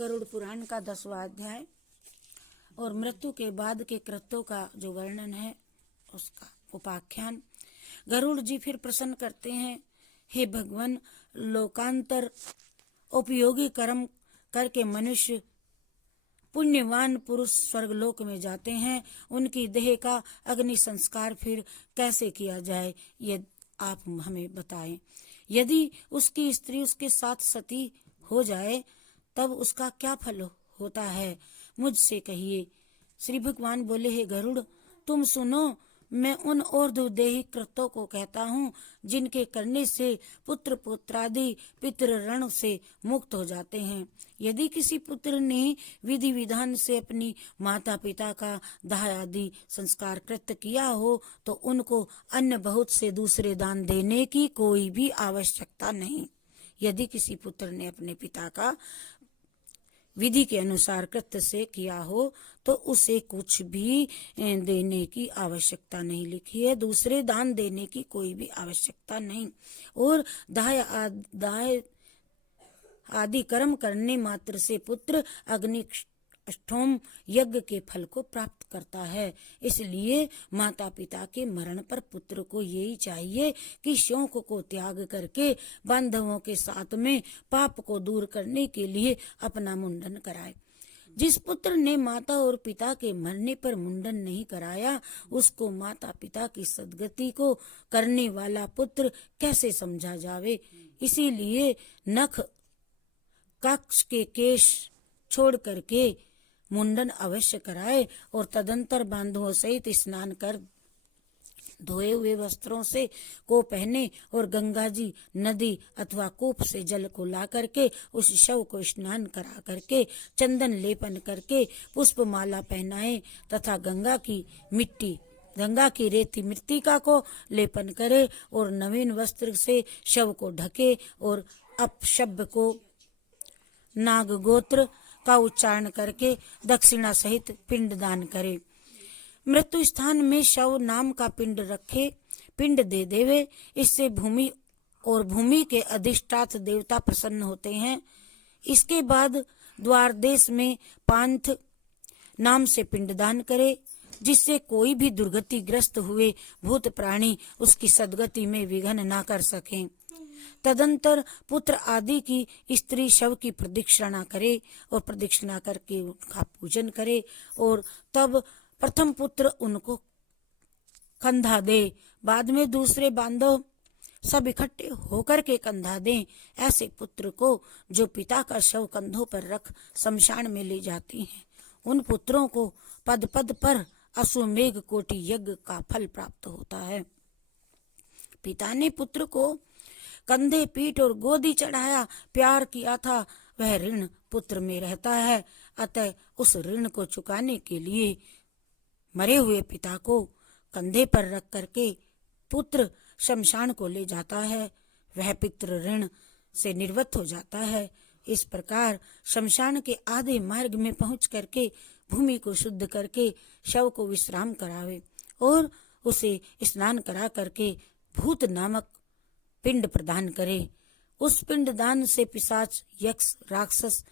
गरुड़ पुराण का 10वां अध्याय और मृत्यु के बाद के कृत्यों का जो वर्णन है उसका उपाख्यान। गरुड़ जी फिर प्रश्न करते हैं, हे भगवान, लोकांतर उपयोगी कर्म करके मनुष्य पुण्यवान पुरुष स्वर्गलोक में जाते हैं, उनकी देह का अग्नि संस्कार फिर कैसे किया जाए, ये आप हमें बताएं। यदि उसकी स्त्री उसके साथ सती हो जाए तब उसका क्या फल होता है, मुझसे कहिए। श्री भगवान बोले, हे गरुड़, तुम सुनो, मैं उन और दुर्देही कृत्यों को कहता हूँ जिनके करने से पुत्र पुत्रादि पितृ ऋण से मुक्त हो जाते हैं। यदि किसी पुत्र ने विधि विधान से अपनी माता पिता का दाह आदि संस्कार कृत्य किया हो तो उनको अन्य बहुत से दूसरे दान देने की कोई भी आवश्यकता नहीं। यदि किसी पुत्र ने अपने पिता का विधि के अनुसार कृत्य से किया हो तो उसे कुछ भी देने की आवश्यकता नहीं लिखी है, दूसरे दान देने की कोई भी आवश्यकता नहीं। और दाह आदि कर्म करने मात्र से पुत्र अग्नि अष्टोम यज्ञ के फल को प्राप्त करता है। इसलिए माता पिता के मरण पर पुत्र को यही चाहिए कि शोक को त्याग करके बांधवों के साथ में पाप को दूर करने के लिए अपना मुंडन कराए। जिस पुत्र ने माता और पिता के मरने पर मुंडन नहीं कराया उसको माता पिता की सद्गति को करने वाला पुत्र कैसे समझा जावे। इसीलिए नख कक्ष के केश छोड़ करके मुंडन अवश्य कराए और तदंतर बांधवों सहित स्नान कर धोए हुए वस्त्रों से को पहने और गंगा जी, नदी अथवा कूप से जल को ला करके उस शव को स्नान करा करके चंदन लेपन करके पुष्पमाला पहनाए तथा गंगा की रेती मृत्तिका को लेपन करे और नवीन वस्त्र से शव को ढके और अपशब्द को नाग गोत्र का उच्चारण करके दक्षिणा सहित पिंड दान करे। मृत्यु स्थान में शव नाम का पिंड रखे, पिंड दे देवे। इससे भूमि के अधिष्ठात देवता प्रसन्न होते हैं। इसके बाद द्वार देश में पांथ नाम से पिंड दान करे, जिससे कोई भी दुर्गति ग्रस्त हुए भूत प्राणी उसकी सद्गति में विघ्न न कर सकें। तदंतर पुत्र आदि की स्त्री शव की प्रदक्षिणा करे और प्रदक्षिणा करके उनका पूजन करे और तब प्रथम पुत्र उनको कंधा दे, बाद में दूसरे बांधव सब इकट्ठे होकर के कंधा दें। ऐसे पुत्र को जो पिता का शव कंधों पर रख शमशान में ले जाती हैं, उन पुत्रों को पद पद पर अश्वमेघ कोटि यज्ञ का फल प्राप्त होता है। पिता ने पुत्र को कंधे, पीठ और गोदी चढ़ाया, प्यार किया था, वह ऋण पुत्र में रहता है। अतः उस ऋण को चुकाने के लिए मरे हुए पिता को कंधे पर रख करके पुत्र शमशान को ले जाता है, वह पितृ ऋण से निर्वृत्त हो जाता है। इस प्रकार शमशान के आधे मार्ग में पहुंच करके भूमि को शुद्ध करके शव को विश्राम करावे और उसे स्नान करा करके भूत नामक पिंड प्रदान करे। उस पिंड दान से पिशाच, यक्ष, राक्षस,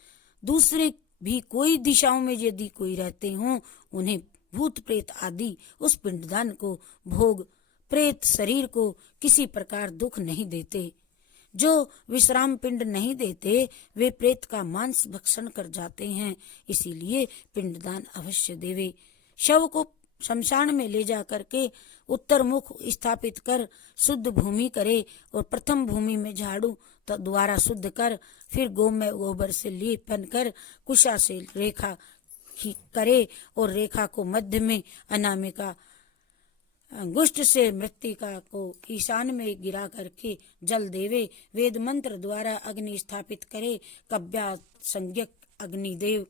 दूसरे भी कोई दिशाओं में यदि कोई रहते हों, उन्हें भूत प्रेत आदि उस पिंडदान को भोग प्रेत शरीर को किसी प्रकार दुख नहीं देते। जो विश्राम पिंड नहीं देते वे प्रेत का मांस भक्षण कर जाते हैं। इसीलिए पिंडदान अवश्य देवे। शव को शमशान में ले जा करके उत्तर मुख स्थापित कर शुद्ध भूमि करे और प्रथम भूमि में झाड़ू द्वारा शुद्ध कर, फिर गोमय गोबर से लेपन कर कुशा से रेखा करे और रेखा को मध्य में अनामिका अंगुष्ठ से मृत्तिका को ईशान में गिरा करके जल देवे। वेद मंत्र द्वारा अग्नि स्थापित करे, कव्या संज्ञक अग्निदेव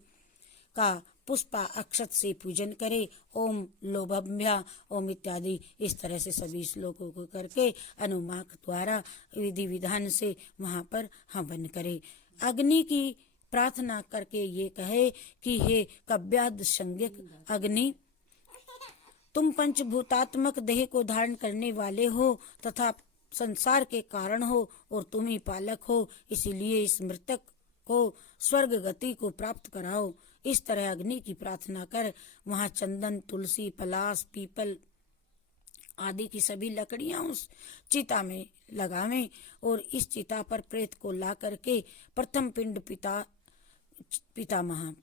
का पुष्पा अक्षत से पूजन करे, ओम लोभभ्या ओम इत्यादि इस तरह से सभी श्लोकों को करके अनुमाक द्वारा विधि विधान से वहां पर हवन करे। अग्नि की प्रार्थना करके ये कहे कि हे कव्याद संज्ञक अग्नि, तुम पंचभूतात्मक देह को धारण करने वाले हो तथा संसार के कारण हो और तुम ही पालक हो। इसीलिए इस मृतक को स्वर्ग गति को प्राप्त कराओ। इस तरह अग्नि की प्रार्थना कर वहां चंदन, तुलसी, पलाश, पीपल आदि की सभी लकड़ियां उस चिता में लगावें और इस चिता पर प्रेत को ला करके प्रथम पिंड पितामह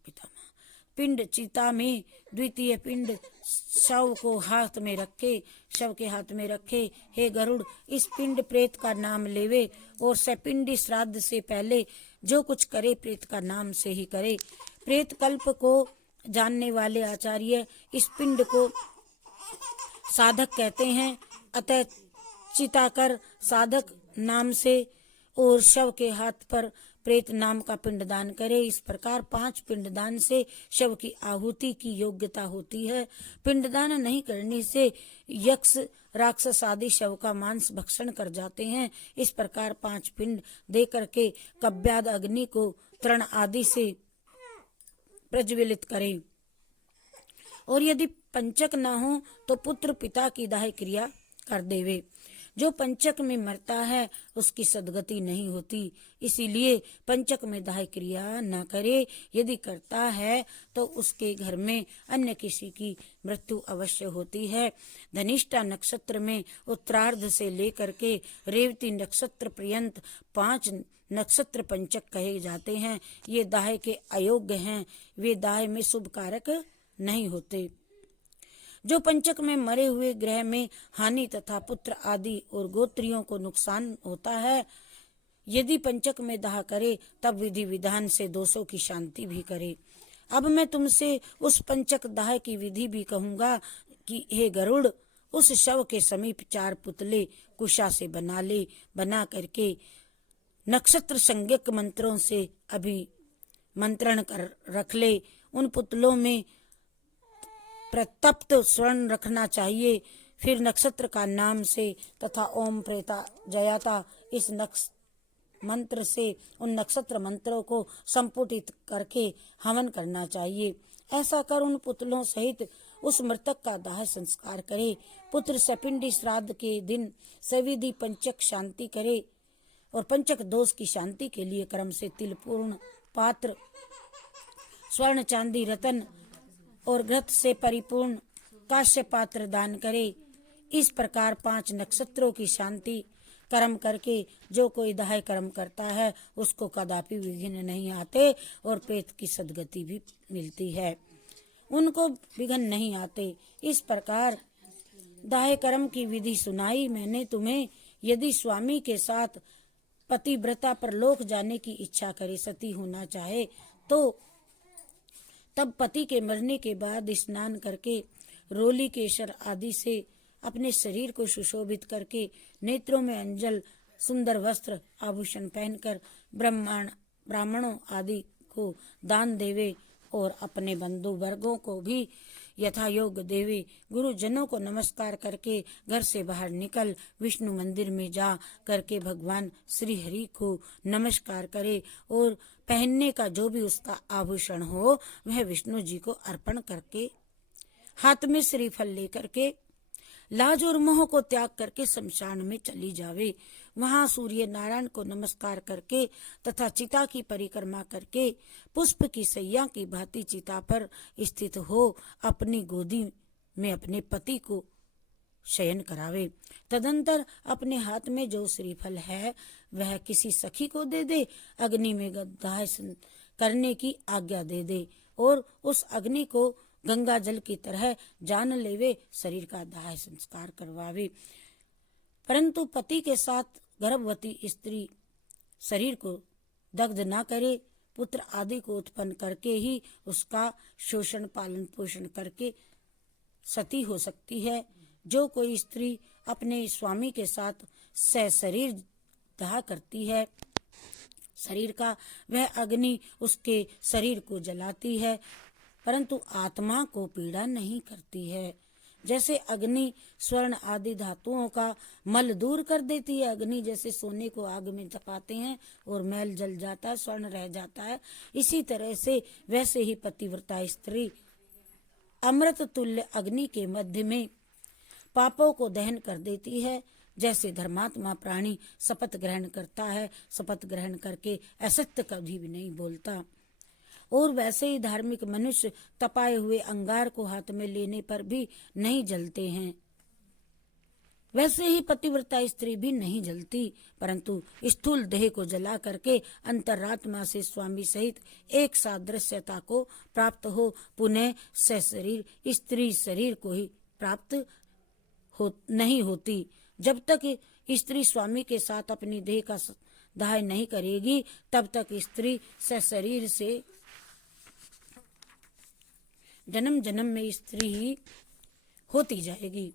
पिंड चिता में, द्वितीय पिंड शव के हाथ में रखे। हे गरुड़, इस पिंड प्रेत का नाम लेवे और सपिंडी श्राद्ध से पहले जो कुछ करे प्रेत का नाम से ही करे। प्रेत कल्प को जानने वाले आचार्य इस पिंड को साधक कहते हैं। अतः चिताकर साधक नाम से और शव के हाथ पर प्रेत नाम का पिंडदान करे। इस प्रकार 5 पिंडदान से शव की आहुति की योग्यता होती है। पिंडदान नहीं करने से यक्ष, राक्षस आदि शव का मांस भक्षण कर जाते हैं। इस प्रकार 5 पिंड दे करके कव्याद अग्नि को तृण आदि से प्रज्वलित करे। और यदि पंचक न हो तो पुत्र पिता की दाह क्रिया कर देवे। जो पंचक में मरता है उसकी सदगति नहीं होती, इसीलिए पंचक में दाह क्रिया न करे। यदि करता है तो उसके घर में अन्य किसी की मृत्यु अवश्य होती है। धनिष्ठा नक्षत्र में उत्तरार्ध से लेकर के रेवती नक्षत्र पर्यंत 5 नक्षत्र पंचक कहे जाते हैं। ये दाह के अयोग्य हैं, वे दाह में शुभ कारक नहीं होते। जो पंचक में मरे हुए ग्रह में हानि तथा पुत्र आदि और गोत्रियों को नुकसान होता है, यदि पंचक में दाह करे तब विधि विधान से दोषों की शांति भी करे। अब मैं तुमसे उस पंचक दाह की विधि भी कहूंगा कि हे गरुड़, उस शव के समीप 4 पुतले कुशा से बना करके नक्षत्र संज्ञक मंत्रों से अभिमंत्रण कर रख ले। उन पुतलों में प्रतप्त स्वर्ण रखना चाहिए। फिर नक्षत्र का नाम से तथा ओम प्रेता जयाता इस मंत्र से उन नक्षत्र मंत्रों को संपुटित करके हवन करना चाहिए। ऐसा कर उन पुतलों सहित उस मृतक का दाह संस्कार करे। पुत्र सपिंडी श्राद्ध के दिन सविधि पंचक शांति करे और पंचक दोष की शांति के लिए क्रम से तिलपूर्ण पात्र, स्वर्ण, चांदी, रतन और घृत से परिपूर्ण काश्य पात्र दान करे। इस प्रकार 5 नक्षत्रों की शांति कर्म करके जो कोई दाह कर्म करता है उसको कदापि विघ्न नहीं आते और प्रेत की सद्गति भी मिलती है, उनको विघ्न नहीं आते। इस प्रकार दाह कर्म की विधि सुनाई मैंने तुम्हें। यदि स्वामी के साथ पतिव्रता पर लोक जाने की इच्छा करे, सती होना चाहे, तो तब पति के मरने के बाद स्नान करके रोली, केशर आदि से अपने शरीर को सुशोभित करके नेत्रों में अंजल, सुंदर वस्त्र आभूषण पहनकर ब्राह्मणों आदि को दान देवे और अपने बंधु वर्गों को भी यथा योग देवे। गुरुजनों को नमस्कार करके घर से बाहर निकल विष्णु मंदिर में जा करके भगवान श्री हरि को नमस्कार करे और पहनने का जो भी उसका आभूषण हो वह विष्णु जी को अर्पण करके हाथ में श्रीफल लेकर के लाज और मोह को त्याग करके शमशान में चली जावे। वहां सूर्य नारायण को नमस्कार करके तथा चिता की परिक्रमा करके पुष्प की सैया की भांति चिता पर स्थित हो अपनी गोदी में अपने पति को शयन करावे। तदंतर अपने हाथ में जो श्रीफल है वह किसी सखी को दे दे, अग्नि में दाह करने की आज्ञा दे दे और उस अग्नि को गंगा जल की तरह जान लेवे, शरीर का दाह संस्कार करवावे। परंतु पति के साथ गर्भवती स्त्री शरीर को दग्ध न करे, पुत्र आदि को उत्पन्न करके ही उसका शोषण पालन पोषण करके सती हो सकती है। जो कोई स्त्री अपने स्वामी के साथ शरीर दाह करती है शरीर का, वह अग्नि उसके शरीर को जलाती है परंतु आत्मा को पीड़ा नहीं करती है। जैसे अग्नि स्वर्ण आदि धातुओं का मल दूर कर देती है, अग्नि जैसे सोने को आग में तपाते हैं और मैल जल जाता है, स्वर्ण रह जाता है, इसी तरह से वैसे ही पतिव्रता स्त्री अमृत तुल्य अग्नि के मध्य में पापों को दहन कर देती है। जैसे धर्मात्मा प्राणी शपथ ग्रहण करता है, शपथ ग्रहण करके असत्य कभी भी नहीं बोलता, और वैसे ही धार्मिक मनुष्य तपाए हुए अंगार को हाथ में लेने पर भी नहीं जलते हैं। वैसे ही पतिव्रता स्त्री भी नहीं जलती, परंतु स्थूल देह को जला करके अंतरात्मा से स्वामी सहित एक सादृश्यता को प्राप्त हो पुनः सशरीर स्त्री शरीर को ही प्राप्त नहीं होती। जब तक स्त्री स्वामी के साथ अपनी देह का दाह नहीं करेगी, तब तक स्त्री सशरीर से जन्म जन्म में स्त्री ही होती जाएगी।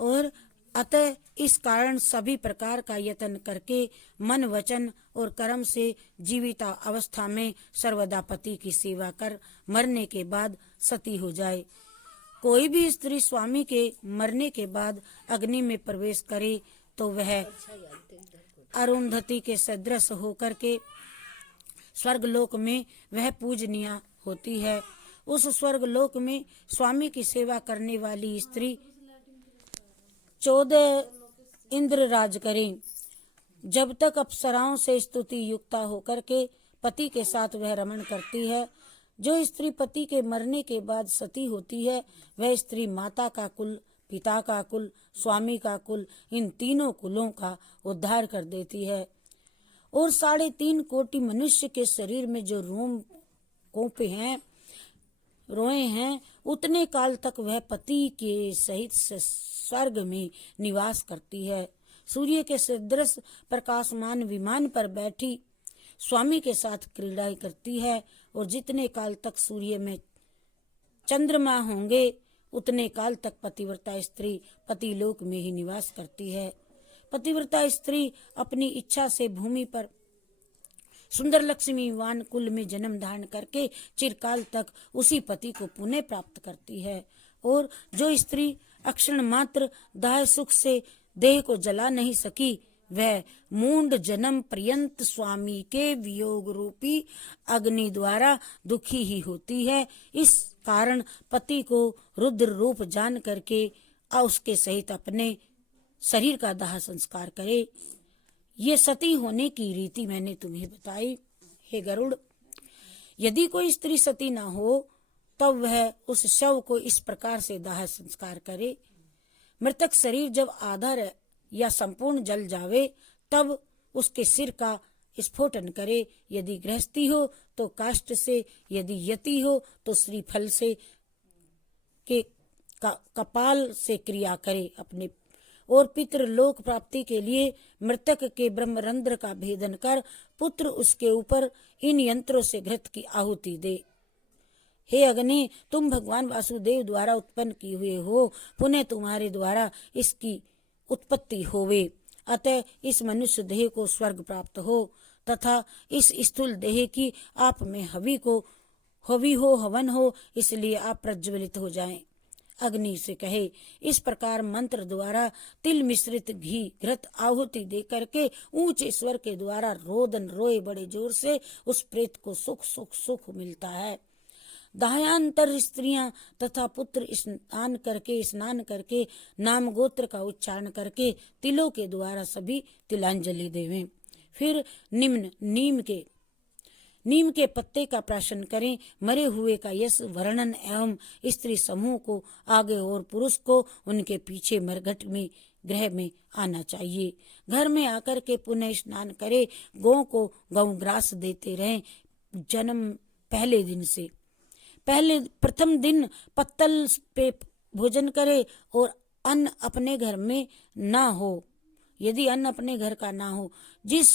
और अतः इस कारण सभी प्रकार का यत्न करके मन वचन और कर्म से जीवित अवस्था में सर्वदा पति की सेवा कर मरने के बाद सती हो जाए। कोई भी स्त्री स्वामी के मरने के बाद अग्नि में प्रवेश करे तो वह अरुंधति के सदृश होकर के स्वर्गलोक में वह पूजनीय होती है। उस स्वर्गलोक में स्वामी की सेवा करने वाली स्त्री 14 इंद्र राज करें। जब तक अप्सराओं से स्तुति युक्ता होकर के पति के साथ वह रमण करती है। जो स्त्री पति के मरने के बाद सती होती है, वह स्त्री माता का कुल, पिता का कुल, स्वामी का कुल, इन तीनों कुलों का उद्धार कर देती है। और 3.5 कोटि मनुष्य के शरीर में जो रोम कोपे हैं, रोए हैं, उतने काल तक वह पति के सहित स्वर्ग में निवास करती है। सूर्य के सदृश प्रकाशमान विमान पर बैठी स्वामी के साथ क्रीड़ा करती है, और जितने काल तक सूर्य में चंद्रमा होंगे उतने काल तक पतिव्रता स्त्री पतिलोक में ही निवास करती है। पतिव्रता स्त्री अपनी इच्छा से भूमि पर सुंदर लक्ष्मीवान कुल में जन्म धारण करके चिरकाल तक उसी पति को पुनः प्राप्त करती है। और जो स्त्री अक्षण मात्र दाह सुख से देह को जला नहीं सकी, वह मूंड जन्म पर्यंत स्वामी के वियोग रूपी अग्नि द्वारा दुखी ही होती है। इस कारण पति को रुद्र रूप जान करके उसके सहित अपने शरीर का दाह संस्कार करे। ये सती होने की रीति मैंने तुम्हें बताई। हे गरुड़, यदि कोई स्त्री सती ना हो तब वह उस शव को इस प्रकार से दाह संस्कार करे। मृतक शरीर जब आधा या संपूर्ण जल जावे तब उसके सिर का स्फोटन करे। यदि गृहस्थी हो तो काष्ठ से, यदि यति हो तो श्रीफल से के कपाल से क्रिया करे अपने। और पितृलोक प्राप्ति के लिए मृतक के ब्रह्मरंध्र का भेदन कर पुत्र उसके ऊपर इन यंत्रों से घृत की आहुति दे। हे अग्नि, तुम भगवान वासुदेव द्वारा उत्पन्न किए हुए हो, पुनः तुम्हारे द्वारा इसकी उत्पत्ति होवे। अतः इस मनुष्य देह को स्वर्ग प्राप्त हो तथा इस स्थूल देह की आप में हवि हो हवन हो, इसलिए आप प्रज्वलित हो जाएं। अग्नि से कहे, इस प्रकार मंत्र द्वारा तिल मिश्रित घी घृत आहुति दे करके ऊंचे स्वर के द्वारा रोदन रोए बड़े जोर से उस प्रेत को सुख सुख सुख मिलता है। दाह्यांतर स्त्रियां तथा पुत्र स्नान करके नाम गोत्र का उच्चारण करके तिलों के द्वारा सभी तिलांजलि देवें। फिर नीम के पत्ते का प्राशन करें। मरे हुए का यश वर्णन एवं स्त्री समूह को आगे और पुरुष को उनके पीछे मरघट में गृह में आना चाहिए। घर में आकर के पुनः स्नान करे। गौ को गौग्रास देते रहें। जन्म पहले दिन से प्रथम दिन पत्तल पे भोजन करे और अन्न अपने घर में ना हो। यदि अन्न अपने घर का ना हो, जिस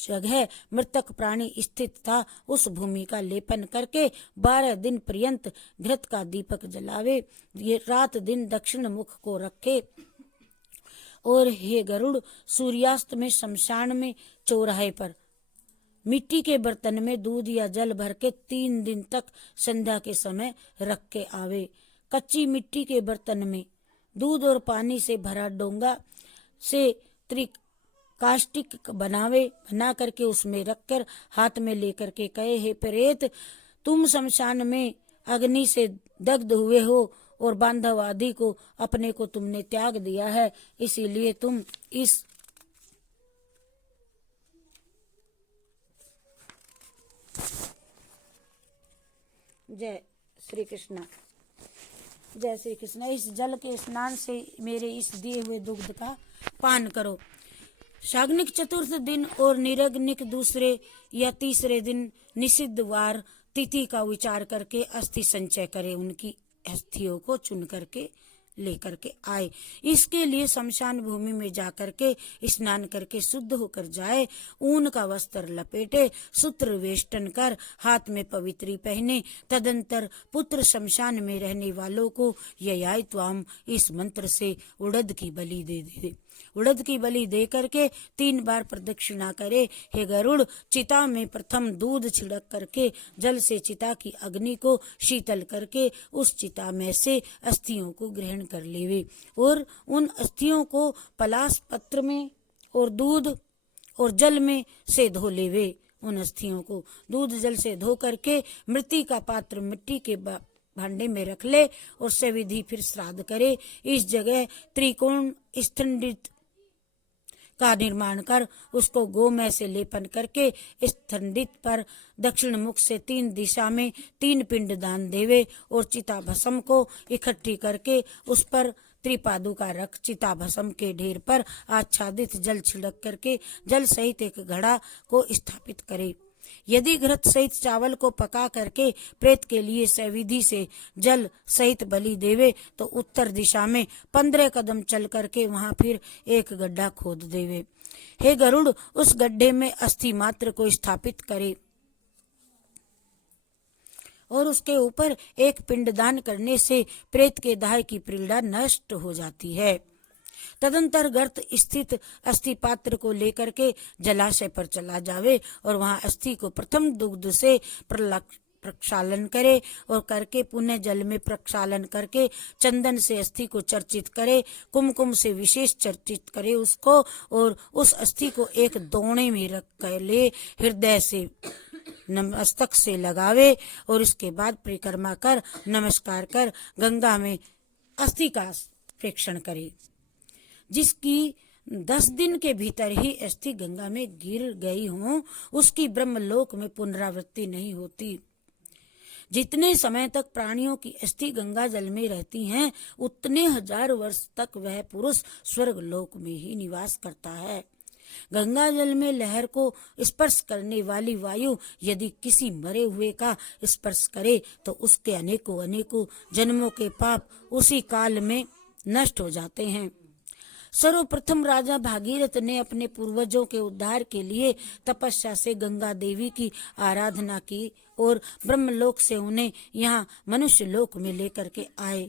जगह मृतक प्राणी स्थित था उस भूमि का लेपन करके 12 दिन पर्यंत घृत का दीपक जलावे। ये रात दिन दक्षिण मुख को रखे। और हे गरुड़, सूर्यास्त में शमशान में चौराहे पर मिट्टी के बर्तन में दूध या जल भर के 3 दिन तक संध्या के समय रख के आवे। कच्ची मिट्टी के बर्तन में दूध और पानी से भरा डोंगा से त्रिकाष्टिक बना करके उसमें रखकर हाथ में लेकर के कहे, हे प्रेत, तुम शमशान में अग्नि से दग्ध हुए हो और बांधव आदि को अपने को तुमने त्याग दिया है, इसीलिए तुम इस जय श्री कृष्ण। जय श्री कृष्ण। इस जल के स्नान से मेरे इस दिए हुए दुग्ध का पान करो। शाग्निक चतुर्थ दिन और निरग्निक दूसरे या तीसरे दिन निषिद्ध वार तिथि का विचार करके अस्थि संचय करे, उनकी अस्थियों को चुन करके लेकर के आए। इसके लिए शमशान भूमि में जाकर के स्नान करके शुद्ध होकर जाए। ऊन का वस्त्र लपेटे, सूत्र वेष्टन कर, हाथ में पवित्री पहने। तदंतर पुत्र शमशान में रहने वालों को ययाय त्वाम इस मंत्र से उड़द की बलि दे। उड़द की बलि दे करके 3 बार प्रदक्षिणा करे। हे गरुड़, चिता में प्रथम दूध छिड़क करके जल से चिता की अग्नि को शीतल करके उस चिता में से अस्थियों को ग्रहण कर लेवे और उन अस्थियों को पलाश पत्र में और दूध और जल में से धो लेवे। उन अस्थियों को दूध जल से धो करके मृत्यु का पात्र मिट्टी के भांडे में रख ले और सविधि फिर श्राद्ध करे। इस जगह त्रिकोण स्तंडित का निर्माण कर उसको गोमय से लेपन करके स्तंडित पर दक्षिण मुख से 3 दिशा में 3 पिंड दान देवे और चिता भस्म को इकट्ठी करके उस पर त्रिपादुका रख चिता भस्म के ढेर पर आच्छादित जल छिड़क करके जल सहित एक घड़ा को स्थापित करे। यदि घृत सहित चावल को पका करके प्रेत के लिए सविधि से जल सहित बलि देवे तो उत्तर दिशा में 15 कदम चल करके वहां फिर एक गड्ढा खोद देवे। हे गरुड़, उस गड्ढे में अस्थि मात्र को स्थापित करे और उसके ऊपर एक पिंडदान करने से प्रेत के दाह की पीड़ा नष्ट हो जाती है। तदंतर गर्त स्थित अस्थि पात्र को लेकर के जलाशय पर चला जावे और वहां अस्थि को प्रथम दुग्ध से प्रक्षालन करे और करके पुनः जल में प्रक्षालन करके चंदन से अस्थि को चर्चित करे, कुमकुम से विशेष चर्चित करे उसको और उस अस्थि को एक दोणे में रख कर ले हृदय से मस्तक से लगावे और इसके बाद परिक्रमा कर नमस्कार कर गंगा में अस्थि का प्रेक्षण करे। जिसकी 10 दिन के भीतर ही अस्थि गंगा में गिर गई हो उसकी ब्रह्मलोक में पुनरावृत्ति नहीं होती। जितने समय तक प्राणियों की अस्थि गंगा जल में रहती हैं उतने 1000 वर्ष तक वह पुरुष स्वर्ग लोक में ही निवास करता है। गंगा जल में लहर को स्पर्श करने वाली वायु यदि किसी मरे हुए का स्पर्श करे तो उसके अनेकों जन्मों के पाप उसी काल में नष्ट हो जाते हैं। सर्वप्रथम राजा भागीरथ ने अपने पूर्वजों के उद्धार के लिए तपस्या से गंगा देवी की आराधना की और ब्रह्मलोक से उन्हें यहाँ मनुष्य लोक में लेकर के आए।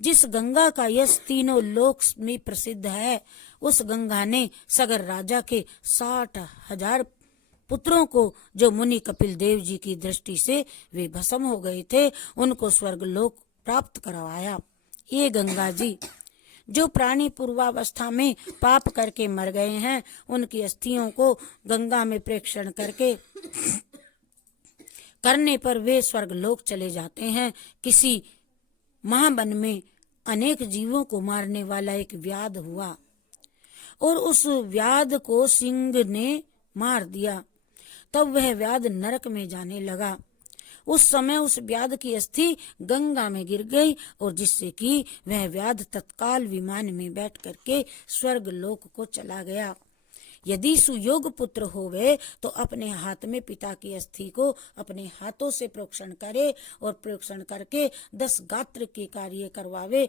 जिस गंगा का यश तीनों लोक में प्रसिद्ध है उस गंगा ने सगर राजा के 60,000 पुत्रों को जो मुनि कपिल देव जी की दृष्टि से वे भस्म हो गए थे उनको स्वर्ग लोक प्राप्त करवाया। ये गंगा जी, जो प्राणी पूर्वावस्था में पाप करके मर गए हैं उनकी अस्थियों को गंगा में प्रेक्षण करने पर वे स्वर्ग लोक चले जाते हैं। किसी महावन में अनेक जीवों को मारने वाला एक व्याध हुआ और उस व्याध को सिंह ने मार दिया। तब वह व्याध नरक में जाने लगा। उस समय उस व्याध की अस्थि गंगा में गिर गई और जिससे कि वह व्याध तत्काल विमान में बैठ करके स्वर्ग लोक को चला गया। यदि सुयोग पुत्र होवे तो अपने हाथ में पिता की अस्थि को अपने हाथों से प्रोक्षण करे और प्रोक्षण करके 10 गात्र के कार्य करवावे।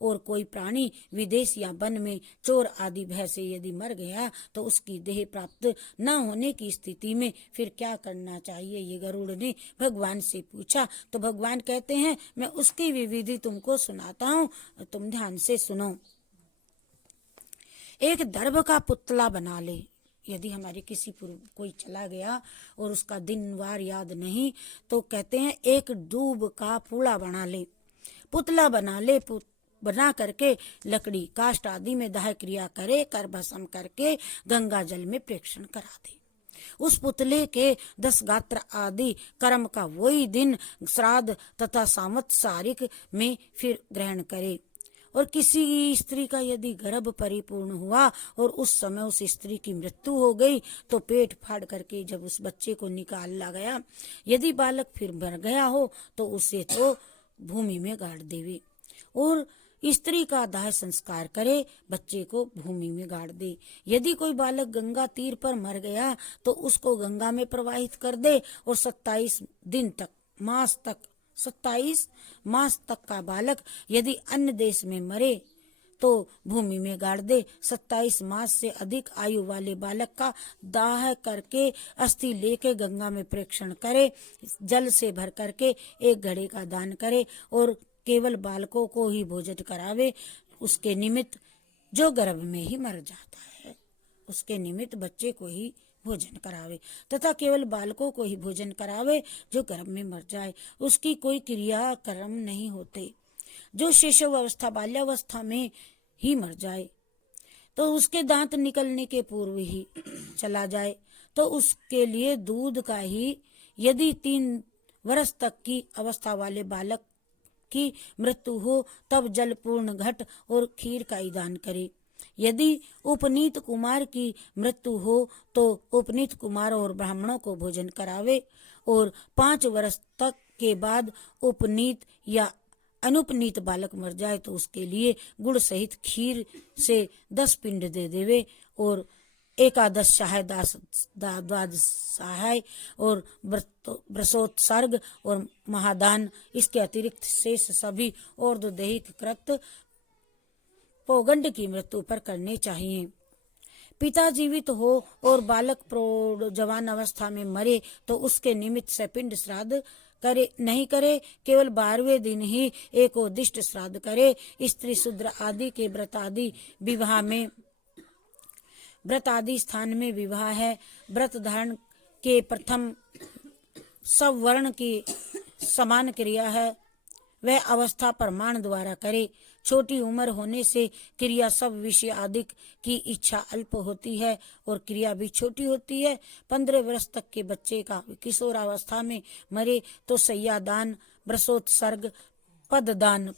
और कोई प्राणी विदेश या वन में चोर आदि भय से यदि मर गया तो उसकी देह प्राप्त न होने की स्थिति में फिर क्या करना चाहिए, ये गरुड़ ने भगवान से पूछा। तो भगवान कहते हैं मैं उसकी विधि तुमको सुनाता हूँ, तुम ध्यान से सुनो। एक दर्भ का पुतला बना ले। यदि हमारे किसी कोई चला गया और उसका दिन वार याद नहीं तो कहते हैं एक दूब का पूड़ा बना ले, पुतला बना ले। बना करके लकड़ी काष्ठ आदि में दाह क्रिया करे कर भस्म करके गंगा जल में प्रेक्षण करा दे। उस पुतले के 10 गात्र आदि कर्म का वही दिन श्राद्ध तथा सांवत्सारिक में फिर ग्रहण करे। और किसी स्त्री का यदि गर्भ परिपूर्ण हुआ और उस समय उस स्त्री की मृत्यु हो गई तो पेट फाड़ करके जब उस बच्चे को निकाला गया, यदि बालक फिर मर गया हो तो उसे तो भूमि में गाड़ देवे और स्त्री का दाह संस्कार करे, बच्चे को भूमि में गाड़ दे। यदि कोई बालक गंगा तीर पर मर गया तो उसको गंगा में प्रवाहित कर दे और 27 मास तक का बालक यदि अन्य देश में मरे तो भूमि में गाड़ दे। 27 मास से अधिक आयु वाले बालक का दाह करके अस्थि लेके गंगा में प्रेक्षण करे, जल से भर करके 1 घड़े का दान करे और केवल बालकों को ही भोजन करावे। उसके निमित्त जो गर्भ में ही मर जाता है उसके निमित्त बच्चे को ही भोजन करावे तथा केवल बालकों को ही भोजन करावे जो गर्भ में मर जाए। उसकी कोई क्रिया कर्म नहीं होते। जो शिशु अवस्था बाल्यावस्था में ही मर जाए तो उसके दांत निकलने के पूर्व ही चला जाए तो उसके लिए दूध का ही, यदि 3 वर्ष तक की अवस्था वाले बालक की मृत्यु हो तब जल पूर्ण घट और खीर का ही दान करे। यदि उपनीत कुमार की मृत्यु हो तो उपनीत कुमार और ब्राह्मणों को भोजन करावे और 5 वर्ष तक के बाद उपनीत या अनुपनीत बालक मर जाए तो उसके लिए गुड़ सहित खीर से 10 पिंड दे देवे और 11 सहाय द्वादश सहाय और व्रसोत्सर्ग और महादान, इसके अतिरिक्त शेष सभी और दैहिक कृत पौगंड की मृत्यु पर करने चाहिए। पिता जीवित हो और बालक प्रौढ़ जवान अवस्था में मरे तो उसके निमित्त से पिंड श्राद्ध करे नहीं करे, केवल 12वें दिन ही एक उद्दिष्ट श्राद्ध करे। स्त्री शूद्र आदि के व्रत आदि स्थान में विवाह है। व्रत धारण के प्रथम सब वर्ण की समान क्रिया है, वह अवस्था प्रमाण द्वारा करे। छोटी उम्र होने से क्रिया सब विषय आदि की इच्छा अल्प होती है और क्रिया भी छोटी होती है। 15 वर्ष तक के बच्चे का किशोरावस्था में मरे तो सैया दान, व्रसोत्सर्ग, पद दान,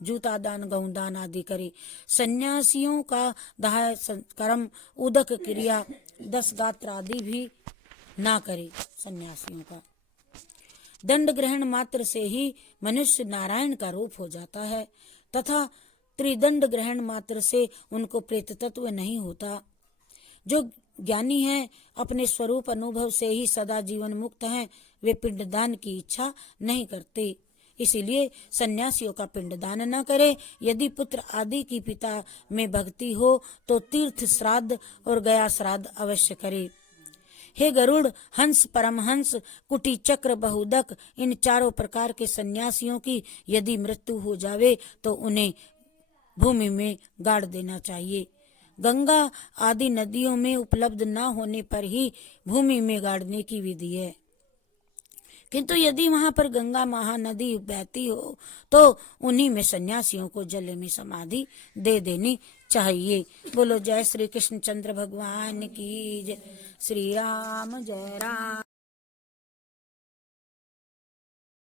जूता दान, गऊ दान आदि करे। सन्यासियों का दाह कर्म, उदक क्रिया, 10 गात्र आदि भी ना करे। सन्यासियों का दंड ग्रहण मात्र से ही मनुष्य नारायण का रूप हो जाता है तथा त्रिदंड ग्रहण मात्र से उनको प्रेत तत्व नहीं होता। जो ज्ञानी हैं अपने स्वरूप अनुभव से ही सदा जीवन मुक्त हैं, वे पिंडदान की इच्छा नहीं करते। इसीलिए सन्यासियों का पिंडदान न करे। यदि पुत्र आदि की पिता में भक्ति हो तो तीर्थ श्राद्ध और गया श्राद्ध अवश्य करे। हे गरुड़, हंस, परमहंस, कुटी चक्र, बहुदक, इन 4 प्रकार के सन्यासियों की यदि मृत्यु हो जावे तो उन्हें भूमि में गाड़ देना चाहिए। गंगा आदि नदियों में उपलब्ध न होने पर ही भूमि में गाड़ने की विधि है, किंतु यदि वहां पर गंगा महानदी बहती हो तो उन्हीं में सन्यासियों को जल में समाधि दे देनी चाहिए। बोलो जय श्री कृष्ण चंद्र भगवान की जय। श्री राम जय राम।